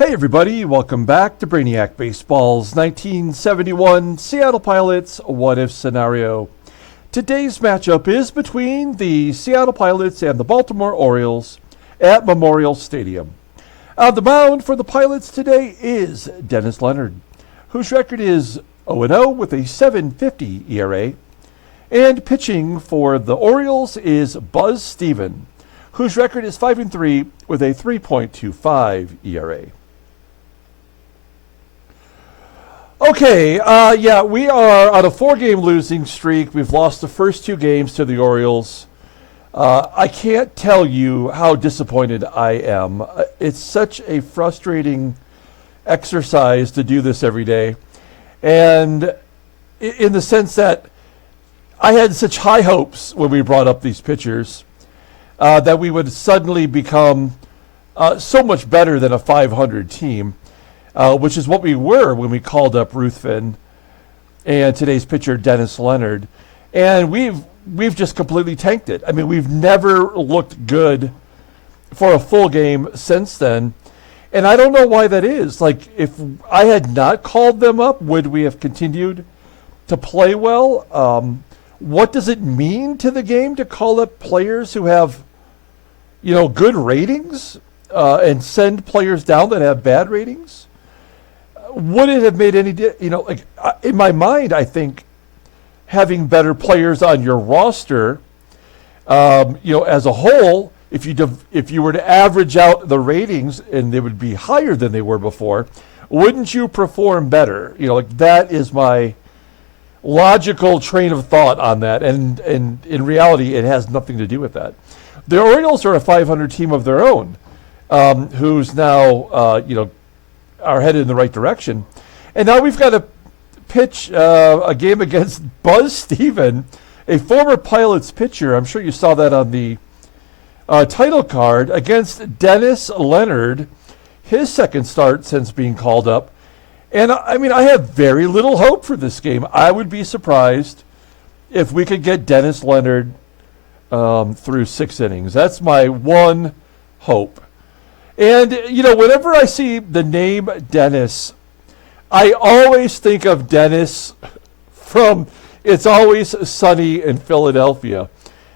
Hey everybody, welcome back to Brainiac Baseball's 1971 Seattle Pilots What If Scenario. Today's matchup is between the Seattle Pilots and the Baltimore Orioles at Memorial Stadium. On the mound for the Pilots today is Dennis Leonard, whose record is 0-0 with a 7.50 ERA. And pitching for the Orioles is Buzz Steven, whose record is 5-3 with a 3.25 ERA. Okay, we are on a 4-game losing streak. We've lost the first 2 games to the Orioles. I can't tell you how disappointed I am. It's such a frustrating exercise to do this every day. And in the sense that I had such high hopes when we brought up these pitchers that we would suddenly become so much better than a 500 team. Which is what we were when we called up Ruthven and today's pitcher Dennis Leonard, and we've just completely tanked it. I mean, we've never looked good for a full game since then, and I don't know why that is. Like, if I had not called them up, would we have continued to play well? What does it mean to the game to call up players who have, good ratings and send players down that have bad ratings? Would it have made any, in my mind, I think having better players on your roster, as a whole, if you were to average out the ratings and they would be higher than they were before, wouldn't you perform better? That is my logical train of thought on that. And in reality, it has nothing to do with that. The Orioles are a 500 team of their own, who's now, are headed in the right direction. And now we've got to pitch a game against Buzz Steven, a former Pilots pitcher. I'm sure you saw that on the title card, against Dennis Leonard, his second start since being called up. And I have very little hope for this game. I would be surprised if we could get Dennis Leonard through 6 innings. That's my one hope. And, whenever I see the name Dennis, I always think of Dennis from It's Always Sunny in Philadelphia.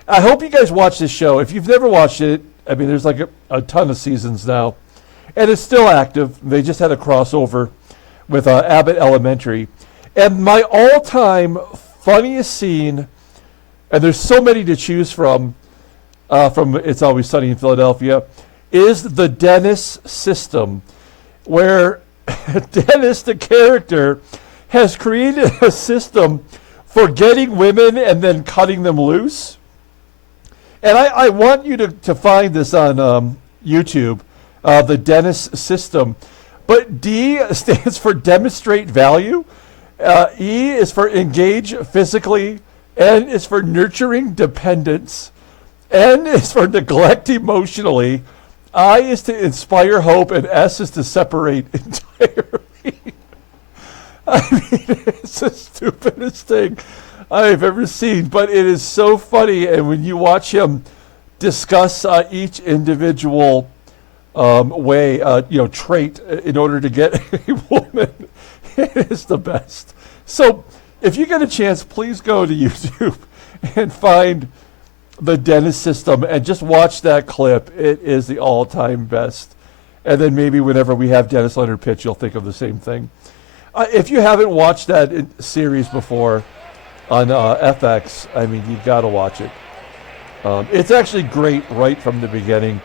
I hope you guys watch this show. If you've never watched it, there's like a ton of seasons now. And it's still active. They just had a crossover with Abbott Elementary. And my all-time funniest scene, and there's so many to choose from It's Always Sunny in Philadelphia, is the Dennis system, where Dennis, the character, has created a system for getting women and then cutting them loose. And I want you to find this on YouTube, the Dennis system. But D stands for demonstrate value. E is for engage physically. N is for nurturing dependence. N is for neglect emotionally. I is to inspire hope, and S is to separate entirely. It's the stupidest thing I've ever seen, but it is so funny. And when you watch him discuss each individual trait in order to get a woman, it is the best. So if you get a chance, please go to YouTube and find the Dennis system and just watch that clip. It is the all-time best. And then maybe whenever we have Dennis Leonard pitch, you'll think of the same thing. If you haven't watched that series before on FX, you've got to watch it. It's actually great right from the beginning.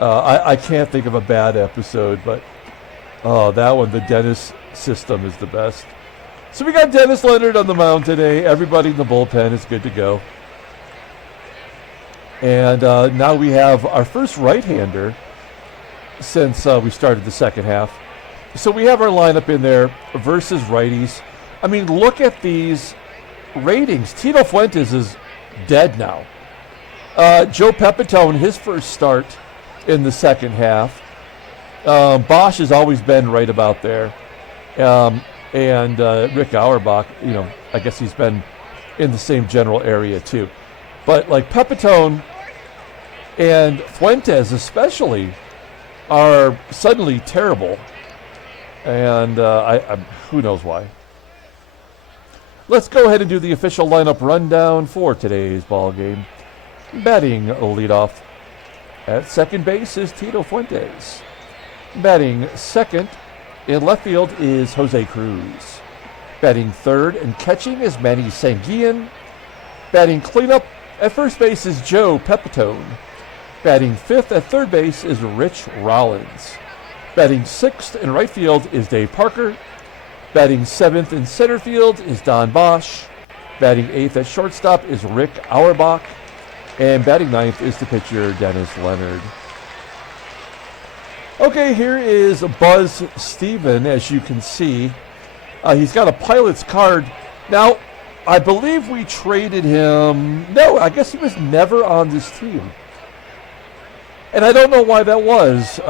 I can't think of a bad episode, but that one, the Dennis system, is the best. So we got Dennis Leonard on the mound today. Everybody in the bullpen is good to go. And now we have our first right-hander since we started the second half. So we have our lineup in there versus righties. Look at these ratings. Tito Fuentes is dead now. Joe Pepitone, his first start in the second half. BOSCH has always been right about there. And Rick Auerbach, I guess he's been in the same general area too. But like Pepitone and Fuentes especially, are suddenly terrible. And who knows why. Let's go ahead and do the official lineup rundown for today's ball game. Batting leadoff at second base is Tito Fuentes. Batting second in left field is Jose Cruz. Batting third and catching is Manny SANGUILLEN. Batting cleanup at first base is Joe PEPITONE. Batting fifth at third base is Rich Rollins. Batting sixth in right field is Dave Parker. Batting seventh in center field is Don Bosch. Batting eighth at shortstop is Rick Auerbach. And batting ninth is the pitcher Dennis Leonard. Okay, here is Buzz Steven, as you can see. He's got a pilot's card. Now, I believe we traded him. No, I guess he was never on this team. And I don't know why that was.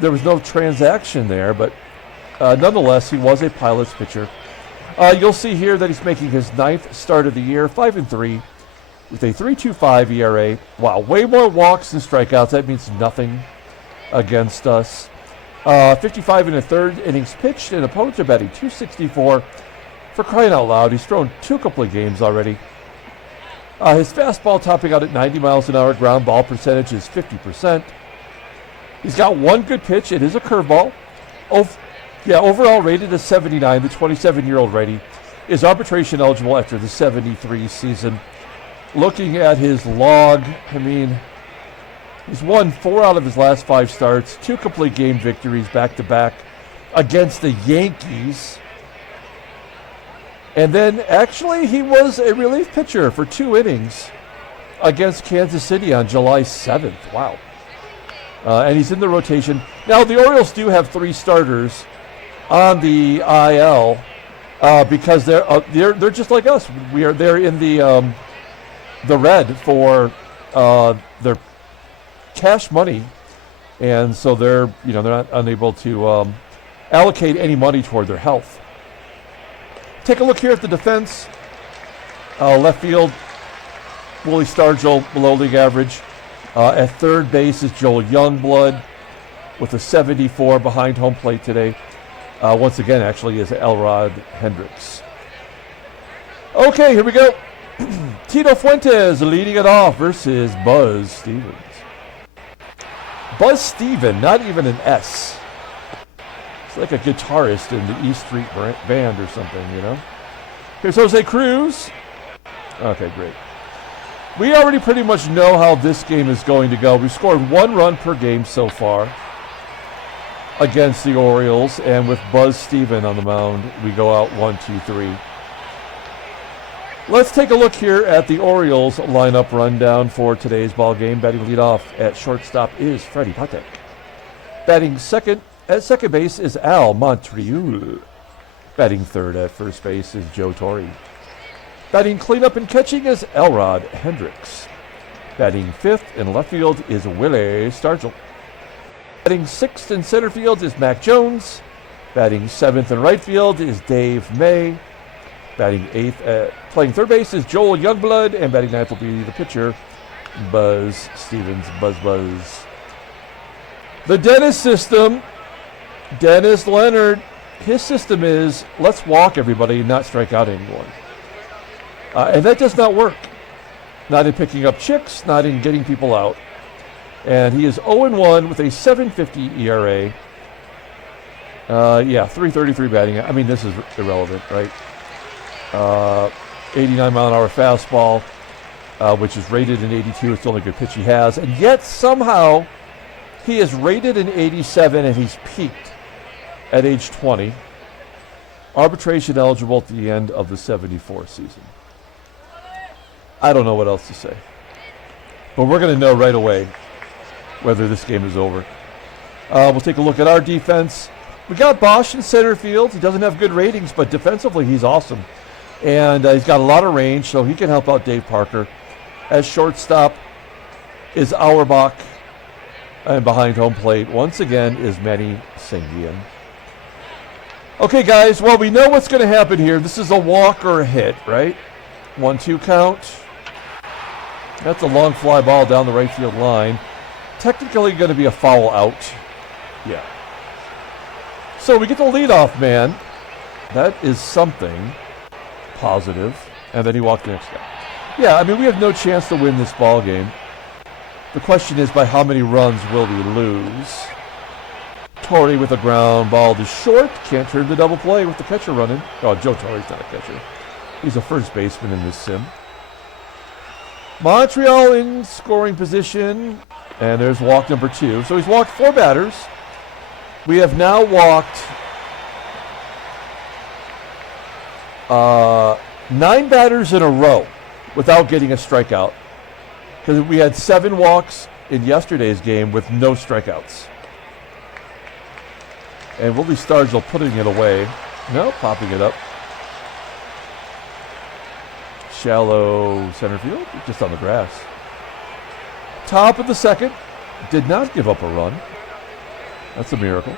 There was no transaction there, but nonetheless, he was a pilot's pitcher. You'll see here that he's making his ninth start of the year, 5-3, with a 3.25 ERA. Wow, way more walks than strikeouts. That means nothing against us. 55 and a third innings pitched, and opponents are batting .264. For crying out loud, he's thrown 2 complete games already. His fastball topping out at 90 miles an hour. Ground ball percentage is 50%. He's got one good pitch. It is a curveball. Overall rated as 79. The 27-year-old righty is arbitration eligible after the 73 season. Looking at his log, I mean, he's won 4 out of his last 5 starts, 2 complete game victories back-to-back against the Yankees. And then, actually, he was a relief pitcher for 2 innings against Kansas City on July 7th. Wow. And he's in the rotation. Now, the Orioles do have 3 starters on the IL because they're just like us. They're in the red for their cash money, and so they're not unable to allocate any money toward their health. Take a look here at the defense. Left field, Willie Stargell, below league average. At third base is Joel Youngblood with a 74 behind home plate today. Once again, actually, is Elrod Hendricks. Okay, here we go. Tito Fuentes leading it off versus Buzz Stevens. Buzz Steven, not even an S. It's like a guitarist in the E Street Band or something, Here's Jose Cruz. Okay, great. We already pretty much know how this game is going to go. We've scored 1 run per game so far against the Orioles, and with Buzz Steven on the mound, we go out 1-2-3. Let's take a look here at the Orioles lineup rundown for today's ball game. Batting leadoff at shortstop is Freddie PATEK. Batting second at second base is MONTREUIL. Batting third at first base is Joe TORRE. Batting cleanup and catching is Elrod Hendricks. Batting fifth in left field is Willie Stargell. Batting sixth in center field is Mack Jones. Batting seventh in right field is Dave May. Batting eighth at playing third base is Joel Youngblood, and batting ninth will be the pitcher, Buzz Stevens. Buzz. The Dennis system, Dennis Leonard, his system is let's walk everybody and not strike out anyone. And that does not work. Not in picking up chicks, not in getting people out. And he is 0-1 with a 7.50 ERA. 3.33 batting. I mean, this is irrelevant, right? 89 mile an hour fastball, which is rated in 82. It's the only good pitch he has. And yet somehow he is rated in 87 and he's peaked at age 20. Arbitration eligible at the end of the 74 season. I don't know what else to say. But we're going to know right away whether this game is over. We'll take a look at our defense. We got Bosch in center field. He doesn't have good ratings, but defensively he's awesome. And he's got a lot of range, so he can help out Dave Parker. As shortstop is Auerbach. And behind home plate, once again, is Manny SANGUILLEN. Okay, guys, well, we know what's going to happen here. This is a walk or a hit, right? 1-2 count. That's a long fly ball down the right field line. Technically going to be a foul out. Yeah. So we get the leadoff man. That is something positive. And then he walked the next guy. Yeah, I mean, we have no chance to win this ball game. The question is, by how many runs will we lose? Torrey with a ground ball to short. Can't turn the double play with the catcher running. Oh, Joe Torrey's not a catcher. He's a first baseman in this sim. Montreal in scoring position. And there's walk number 2. So he's walked 4 batters. We have now walked 9 batters in a row without getting a strikeout. Because we had 7 walks in yesterday's game with no strikeouts. And Willie Stargell putting it away. No, popping it up. Shallow center field, just on the grass. Top of the second, did not give up a run. That's a miracle.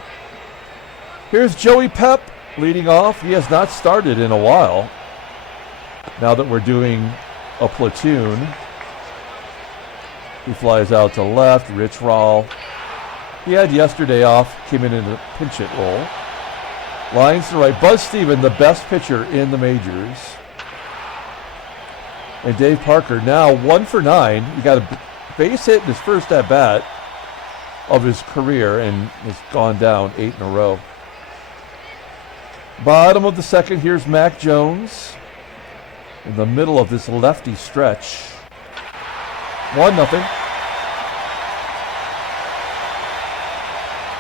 Here's Joey Pep leading off. He has not started in a while. Now that we're doing a platoon. He flies out to left, Rich Rawl. He had yesterday off, came in a pinch hit role. Lines to right. Buzz Steven, the best pitcher in the majors. And Dave Parker now 1 for 9. He got a base hit in his first at bat of his career and has gone down 8 in a row. Bottom of the second, here's Mack Jones in the middle of this lefty stretch. 1-0.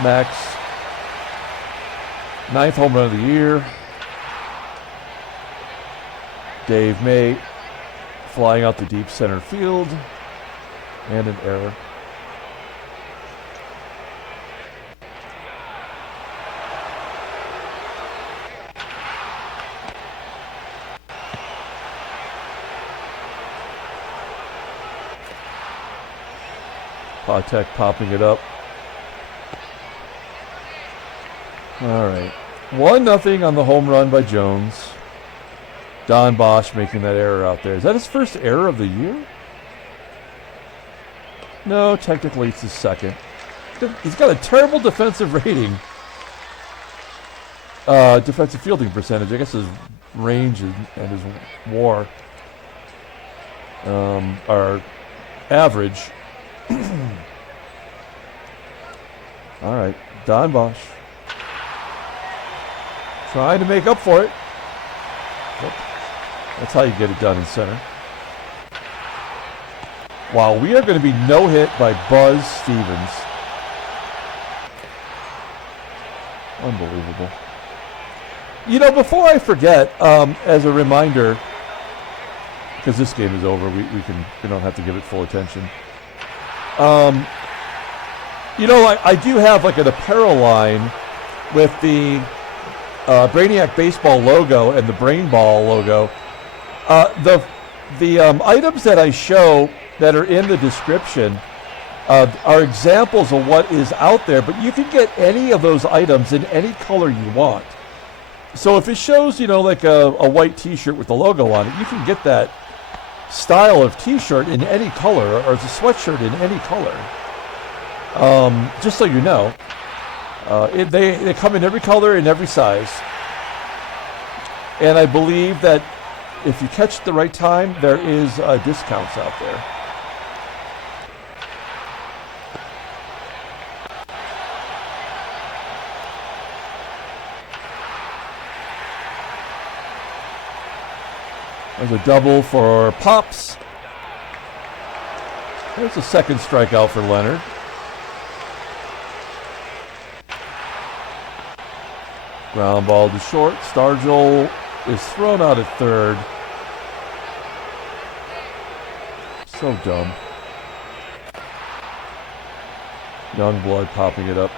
Mack's 9th home run of the year. Dave May flying out to deep center field. And an error. PATEK popping it up. All right. 1-0 on the home run by Jones. Don Bosch making that error out there. Is that his first error of the year? No, technically it's his second. He's got a terrible defensive rating. Defensive fielding percentage. I guess his range and his WAR are average. All right, Don Bosch trying to make up for it. Yep. That's how you get it done in center. Wow, we are going to be no hit by Buzz Stevens. Unbelievable. You know, before I forget, as a reminder, because this game is over, we don't have to give it full attention. You know, I do have like an apparel line with the Brainiac baseball logo and the Brain Ball logo. The items that I show that are in the description are examples of what is out there, but you can get any of those items in any color you want. So if it shows, you know, like a white t-shirt with the logo on it, you can get that style of t-shirt in any color, or it's a sweatshirt in any color. Just so you know, they come in every color and every size. And I believe that if you catch it the right time, there is discounts out there. There's a double for Pops. There's a second strikeout for Leonard. Ground ball to short. Stargell is thrown out at third. So dumb. Youngblood popping it up.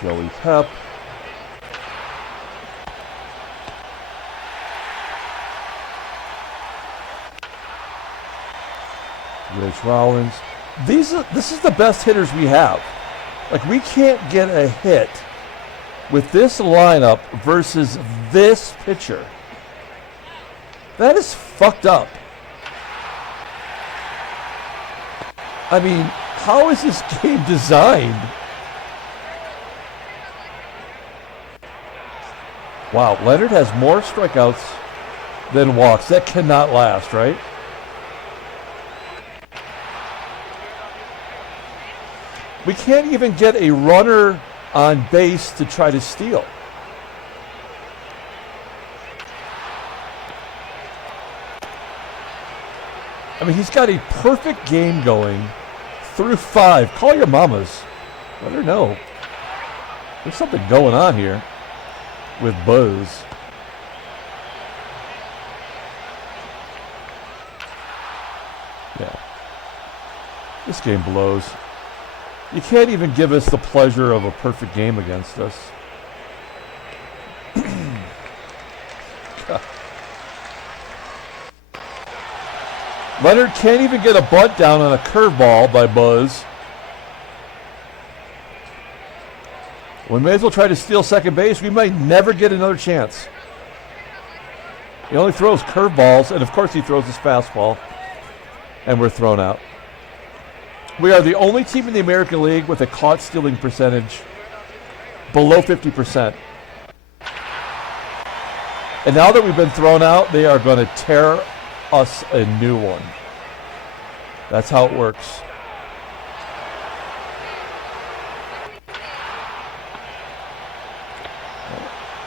Joey Pep. Rich Rollins. This is the best hitters we have. Like, we can't get a hit with this lineup versus this pitcher. That is fucked up. I mean, how is this game designed? Wow, Leonard has more strikeouts than walks. That cannot last, right? We can't even get a runner on base to try to steal. I mean, he's got a perfect game going through 5. Call your mamas. Let her know. There's something going on here with Buzz. Yeah. This game blows. You can't even give us the pleasure of a perfect game against us. Leonard can't even get a bunt down on a curveball by Buzz. We may as well try to steal second base. We might never get another chance. He only throws curveballs, and of course he throws his fastball. And we're thrown out. We are the only team in the American League with a caught stealing percentage below 50%. And now that we've been thrown out, they are going to tear us a new one. That's how it works.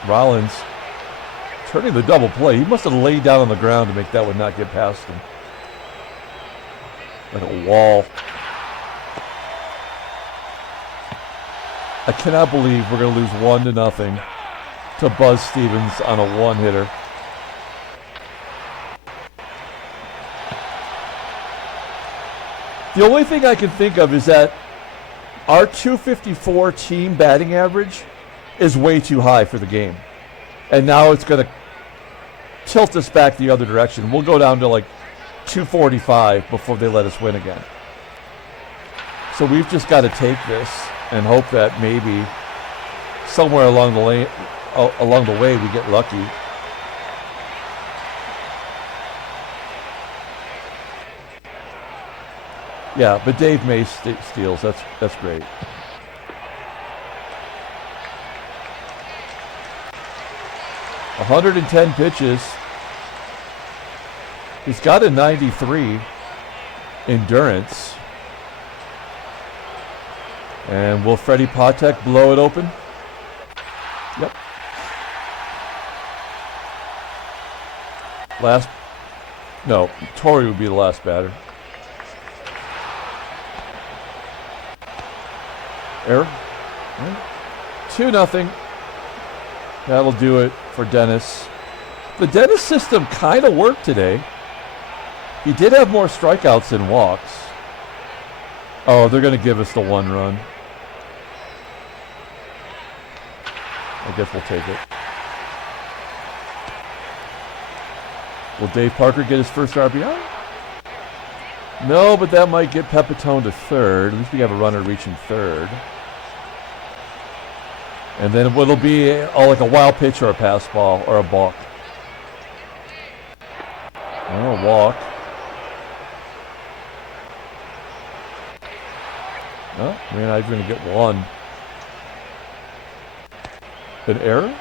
Rollins turning the double play. He must have laid down on the ground to make that one not get past him. Like a wall. I cannot believe we're going to lose 1-0 to Buzz Stevens on a one-hitter. The only thing I can think of is that our 254 team batting average is way too high for the game. And now it's going to tilt us back the other direction. We'll go down to like 245 before they let us win again. So we've just got to take this and hope that maybe somewhere along the way we get lucky. Yeah, but Dave May steals. That's great. $110 pitches. He's got a 93 endurance. And will Freddie PATEK blow it open? Yep. No, TORRE would be the last batter. Error. 2-0. That'll do it for Dennis. The Dennis system kind of worked today. He did have more strikeouts than walks. Oh, they're going to give us the 1 run. I guess we'll take it. Will Dave Parker get his first RBI? No, but that might get PEPITONE to third. At least we have a runner reaching third. And then it'll be like a wild pitch or a pass ball or a balk. Oh, a walk. Oh, we're not even going to get one. An error?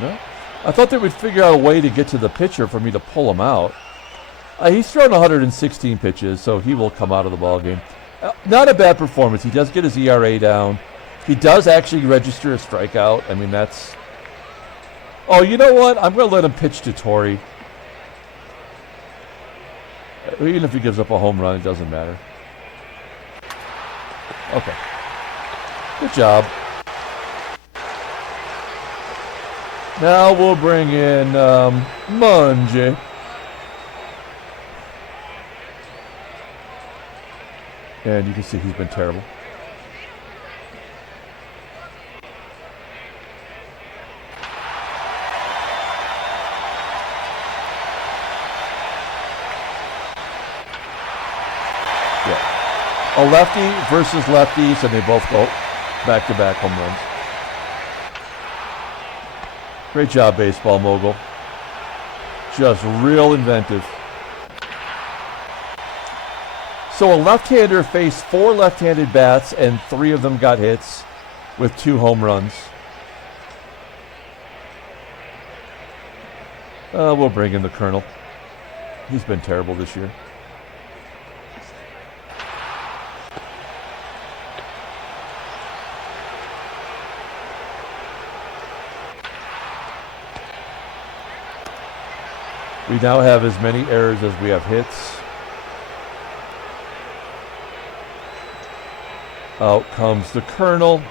No? I thought they would figure out a way to get to the pitcher for me to pull him out. He's thrown 116 pitches, so he will come out of the ballgame. Not a bad performance. He does get his ERA down. He does actually register a strikeout. I mean, that's... Oh, you know what? I'm going to let him pitch to TORRE. Even if he gives up a home run, it doesn't matter. Okay. Good job. Now we'll bring in Mungie. And you can see he's been terrible. A lefty versus lefties, and they both go back-to-back home runs. Great job, baseball mogul. Just real inventive. So a left-hander faced 4 left-handed bats, and 3 of them got hits with 2 home runs. We'll bring in the Colonel. He's been terrible this year. We now have as many errors as we have hits. Out comes the Colonel.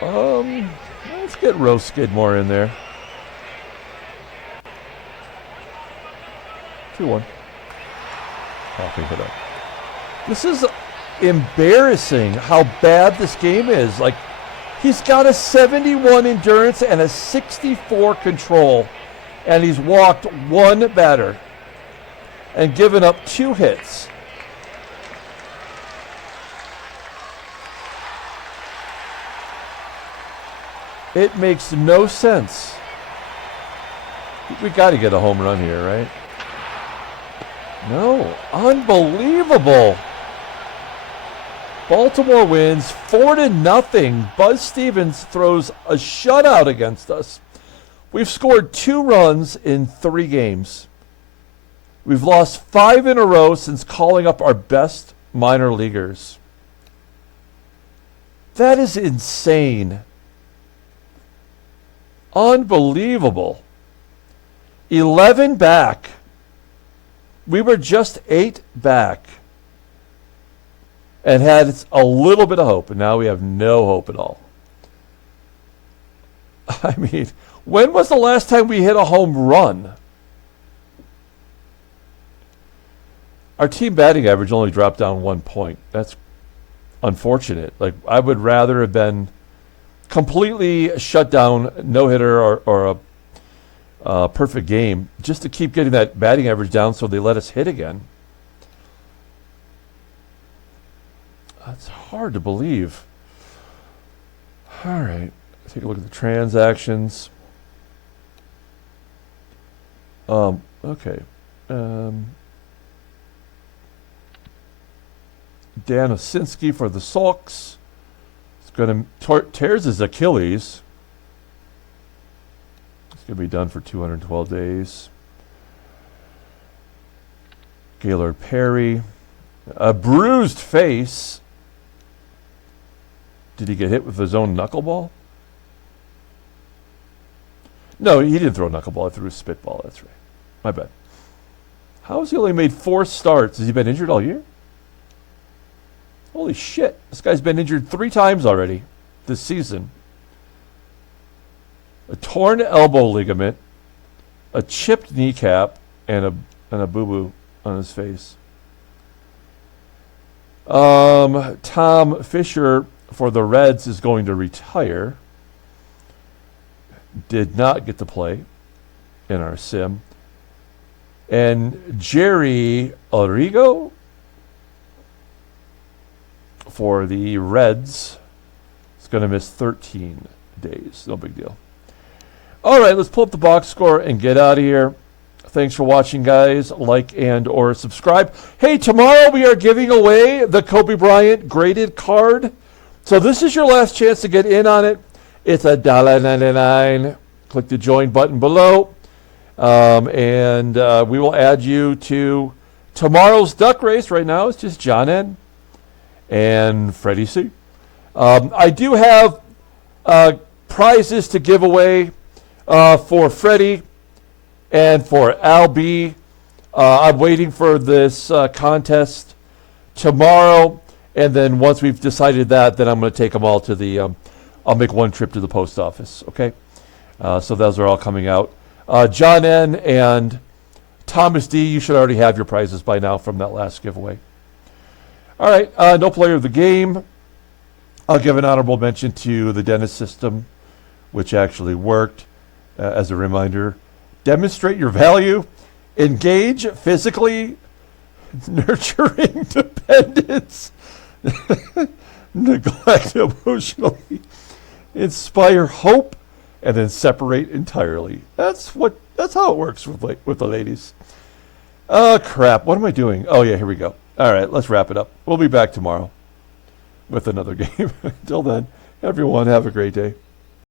Let's get Rose Skidmore in there. 2-1. Popping it up. This is embarrassing how bad this game is. Like, he's got a 71 endurance and a 64 control, and he's walked 1 batter and given up 2 hits. It makes no sense. We got to get a home run here, right? No. Unbelievable. Baltimore wins 4-0. Buzz Stevens throws a shutout against us. We've scored 2 runs in 3 games. We've lost 5 in a row since calling up our best minor leaguers. That is insane. Unbelievable. 11 back. We were just 8 back and had a little bit of hope, and now we have no hope at all. I mean, when was the last time we hit a home run? Our team batting average only dropped down 1 point. That's unfortunate. Like, I would rather have been completely shut down, no-hitter or a perfect game, just to keep getting that batting average down so they let us hit again. That's hard to believe. All right, take a look at the transactions. Okay. Dan Osinski for the Sox. It's going to tears his Achilles. It's going to be done for 212 days. Gaylord Perry. A bruised face. Did he get hit with his own knuckleball? No, he didn't throw a knuckleball. He threw a spitball. That's right. My bad. How has he only made 4 starts? Has he been injured all year? Holy shit. This guy's been injured 3 times already this season. A torn elbow ligament, a chipped kneecap, and a boo-boo on his face. Tom Fisher for the Reds is going to retire. Did not get to play in our sim. And Jerry Arrigo for the Reds is going to miss 13 days. No big deal. All right, let's pull up the box score and get out of here. Thanks for watching, guys. Like and or subscribe. Hey, tomorrow we are giving away the Kobe Bryant graded card. So this is your last chance to get in on it. It's $1.99. Click the join button below. And we will add you to tomorrow's duck race. Right now it's just John N. and Freddie C. I do have prizes to give away for Freddie and for Al B. I'm waiting for this contest tomorrow. And then once we've decided that, then I'm going to take them all to the, I'll make one trip to the post office, okay? So those are all coming out. John N. and Thomas D., you should already have your prizes by now from that last giveaway. All right, no player of the game. I'll give an honorable mention to the dentist system, which actually worked. As a reminder, demonstrate your value, engage physically, nurturing dependence, neglect emotionally, inspire hope, and then separate entirely. That's how it works with the ladies. Oh, crap. What am I doing? Oh, yeah, here we go. All right, let's wrap it up. We'll be back tomorrow with another game. Until then, everyone, have a great day.